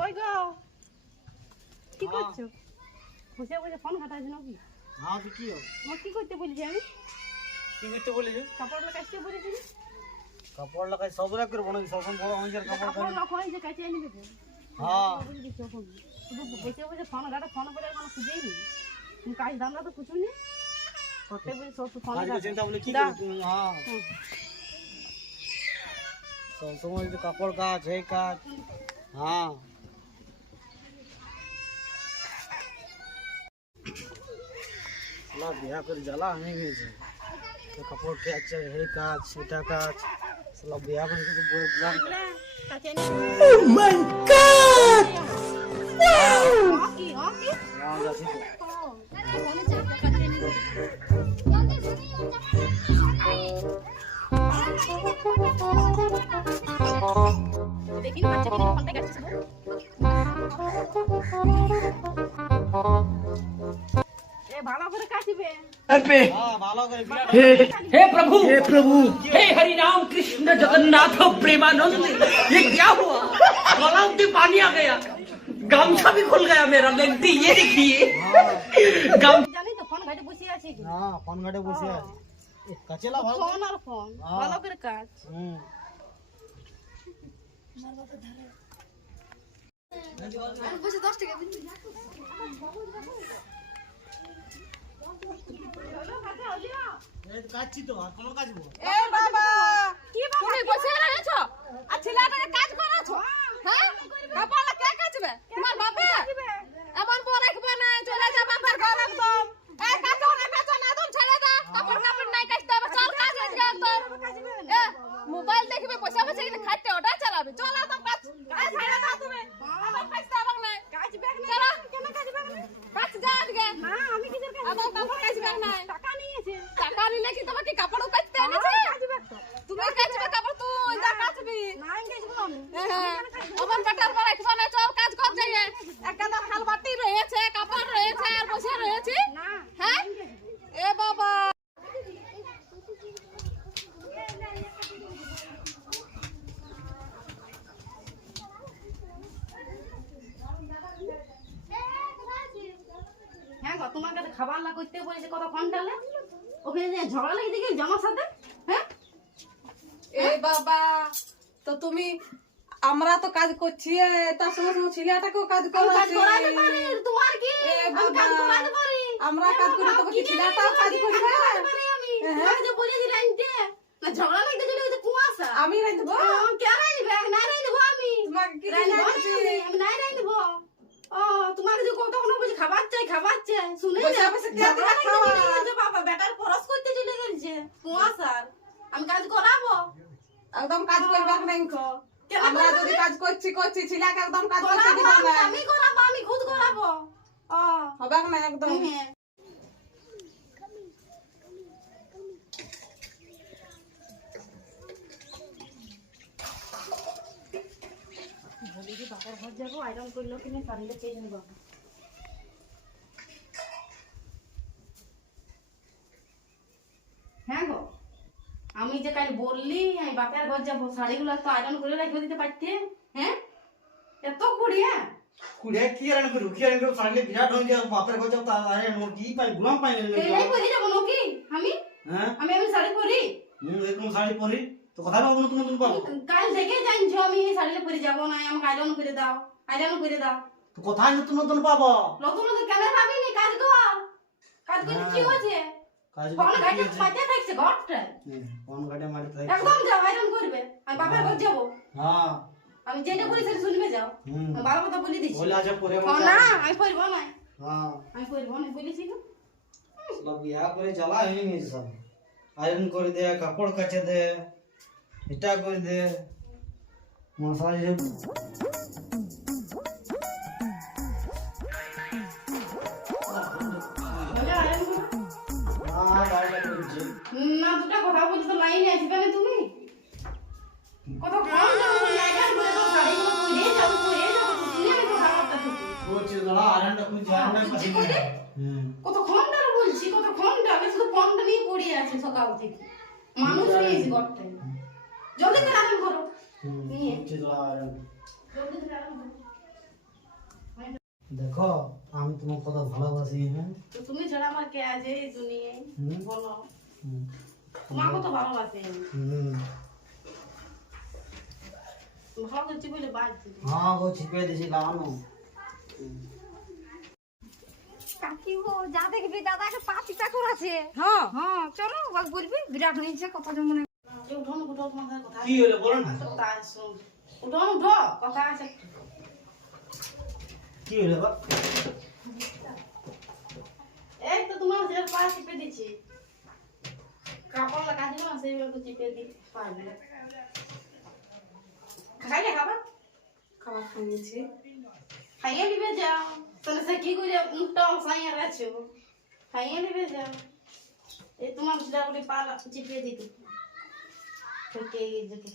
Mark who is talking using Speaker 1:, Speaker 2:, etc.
Speaker 1: কই গো? কি। করছ? বসে বসে ফোন ঘাটাচ্ছ নাকি?
Speaker 2: হ্যাঁ কি
Speaker 1: আমার কি করতে বলেছি আমি?
Speaker 2: কি করতে বলেছ?
Speaker 1: কাপড় কাচতে বলেছি
Speaker 2: কাপড় লাগাই সব রাখ করব নাকি সবসময় বড় মানুষের কাপড়
Speaker 1: কাপড় এই যে কাছে এনে দেবো।
Speaker 2: হ্যাঁ।
Speaker 1: শুধু বসে বসে ফোন ঘাটা ফোন করে কোনো খুঁজেই নেই। তুমি কাজ ধান্দা তো কিছু নেই করতে বলি সব ফোন
Speaker 2: কাজ করছেন তা বলে কি। তুমি? হ্যাঁ। সব সময় কাপড় কাজ এই কাজ। হ্যাঁ। না বিয়া করে জ্বালা হয়ে গেছে তো কাপড় কাজ এই কাজ সেটা কাজ সব বিয়া করে কিছু বললাম
Speaker 1: কাছে এনে ও মাই গড এ ভালো করে কাটবে
Speaker 2: হ্যাঁ ভালো করে বিরাট
Speaker 3: हे प्रभु हे प्रभु हे हरि राम कृष्ण जगन्नाथ प्रेमानंद ये क्या हुआ गला में पानी आ गया गामछा भी खुल गया मेरा लगती ये देखिए गाम
Speaker 1: জানি তো ফোন ঘাটে বসে আছে কি
Speaker 2: হ্যাঁ ফোন ঘাটে বসে আছে এ, কাচেলা ভালো
Speaker 1: ফোন আর ফোন
Speaker 2: হ্যাঁ।
Speaker 1: ভালো করে কাজ
Speaker 2: হুম এই তো কাচ্ছি তোমার
Speaker 1: এ আর ছেলেটাকে কাজ করাছো হ্যাঁ কাপড় কে কাচবে তোমার বাবা এমন পর রাখবে না চলে যা বাবার ঘর একদম এই কাচো না কাচো না একদম ছেড়ে দাও কাপড় কাপড় নাই কাচতে হবে চল কাজ হয়ে যাও একদম এ মোবাইল দেখবে বসে বসে কিন্তু খাইতে ওটা চালাবে চল একদম কাজ কাজ ছেড়ে দাও তুমি একদম কাচতে হবে না কাচবে না চলো কেন কাচবে না কাচ যা আজকে না আমি কিসের কাজ একদম কাপড় কাচবে না টাকা নিয়েছে টাকা নিলে কি তোমাকে কাপড় কাচতে এনেছে কাচবে তুমি কাচবে কাপড় তুই যা পর চল কাজ কর যাই বাটি রয়েছে কাপড় রয়েছে আর বসে রয়েছে। হ্যাঁ? এ বাবা। হ্যাঁ গো তোমার কাছে খাবার না করতে বলেছে কত ঘন্টালে ওখানে ঝগড়া লেগে দেখি জামার সাথে? হ্যাঁ?
Speaker 4: এ বাবা। তো তুমি আমরা তো কাজ করছি তার সঙ্গে সঙ্গে ছেলেটাকেও কাজ করাচ্ছি। আমরা কাজ করি তবে
Speaker 1: কি
Speaker 4: ছেলেটাও কাজ করবে
Speaker 1: আমি।
Speaker 4: হ্যাঁ।
Speaker 1: যে বলেছি লাইনতে না ঝগড়া লাগতে চলে গেছে কুয়াশা।
Speaker 4: আমি রাঁধবো
Speaker 1: আমি কে রাইনবে নাই রাইনবো আমি।
Speaker 4: তোমাকে কি
Speaker 1: রাইনবো না
Speaker 4: রাঁধছি?
Speaker 1: আমি, আমি নাই রাইনবো ও তোমাকে যে কতক্ষণ বলছি খাবার চাই খাবার চাই শুনে বাবা বেটার পরশ করতে চলে গেছে কুয়াশার। আমি কাজ করাবো?
Speaker 4: একদম কাজ করবে নাই খো
Speaker 1: কেন
Speaker 4: আমরা যদি কাজ করছি করছি ছেলেকে একদম কাজ করতে দিব না
Speaker 1: আমি করাবো আমি খুদ করাবো। ও।
Speaker 4: হবে না একদম।
Speaker 1: হ্যাঁ বাবার ঘর যাব আয়রন করল কিনা শাড়িটা চেয়ে নেব হ্যাঁ গো আমি যে কাল বললি আমি বাপের ঘর যাব শাড়িগুলো তো আয়রন করে রেখে দিতে পারতে হ্যাঁ? এত কুড়িয়া
Speaker 2: কুড়িয়া কি কি বিরাট হয়ে বাপের ঘর তার আরে কি পাই গুলাম পাই না
Speaker 1: এই পরে যাব নাকি? আমি?
Speaker 2: হ্যাঁ?
Speaker 1: আমি আমি শাড়ি পরি।
Speaker 2: হুম এরকম শাড়ি পরি। তো কথা পাবো নতুন নতুন পাবো
Speaker 1: কাল থেকে জানছো আমি এই শাড়িটা পরে যাব না আমাকে আয়রন করে দাও আয়রন করে দাও।
Speaker 2: তো কোথায় নতুন নতুন পাবো।
Speaker 1: নতুন নতুন কেন ভাবিনি? কাজ কাজ কি হয়েছে?
Speaker 2: কাজ
Speaker 1: থাকছে ঘরটা
Speaker 2: হ্যাঁ, ঘাটে মারি তাই
Speaker 1: একদম যাও আয়রন করবে। আমি বাপের ঘর যাব।
Speaker 2: হ্যাঁ।
Speaker 1: আমি যেটা বলি সেটা শুনবে যাও।
Speaker 2: হুম।
Speaker 1: কথা বলে দিচ্ছি।
Speaker 2: বলে আছে পরে
Speaker 1: না আমি পড়ব না।
Speaker 2: হ্যাঁ।
Speaker 1: আমি পড়ব না বলেছি না
Speaker 2: সব বিয়া করে জ্বালা হয়ে গেছে সব। আয়রন করে দে কাপড় কাচে দে এটা করে দে। মশাই
Speaker 1: লাইনে আসবে না তুমি? কত কম যাব আয়রন করে দাও শাড়িগুলো পরে যাব পরে যাব শুনে আমি কথাবার্তা শুনি
Speaker 2: করছে দাঁড়া আয়রনটা খুঁজছে আয়রনটা
Speaker 1: খুঁজছে,
Speaker 2: পাশে
Speaker 1: খুঁজছে?
Speaker 2: হুম।
Speaker 1: কত বলছি কত ঘণ্টা আমি শুধু ফোনটা নিয়ে পড়ে আছি সকাল থেকে। মানুষ নিয়েছি ঘরটায়। জলদি করে আরাম করো নিয়ে। জলদি করে আরাম করো
Speaker 2: দেখো আমি তোমার কথা ভালোবাসি হ্যাঁ?
Speaker 1: তো তুমি ছাড়া আমার কে আছে এই দুনিয়ায়? বলো।
Speaker 2: হুম।
Speaker 1: তো ভালোবাসি ভালো বলে বাদ দিবি
Speaker 2: হ্যাঁ গো ছিপে দিছি লাগানো
Speaker 5: কাকি গো যা দেখবি দাদাকে পাতি চাকর আছে।
Speaker 4: হ্যাঁ।
Speaker 5: হ্যাঁ চলো ওকে বলবি বিরাট হয়েছে কত যেমন
Speaker 1: উঠোন উঠো তোমার কথা
Speaker 2: কি হলো বলো না।
Speaker 1: কথা আছে শুন। উঠোন উঠো কথা আছে
Speaker 2: কি হলো বা
Speaker 1: এই তো তোমার যে পা চিপে দিচ্ছি আছে এভাবে চিপে দিতে পারি না। খাইলে খাবা?
Speaker 4: খাবার খাইয়েছি।
Speaker 1: খাইয়ে নিবে যাও। তাহলে সে কি করে মুখটা অংশাইয়া রাখছো খাইয়ে নিবে যাও। এই তোমার ডাগুলি পাল চিপে দিতে। থেকে যেতে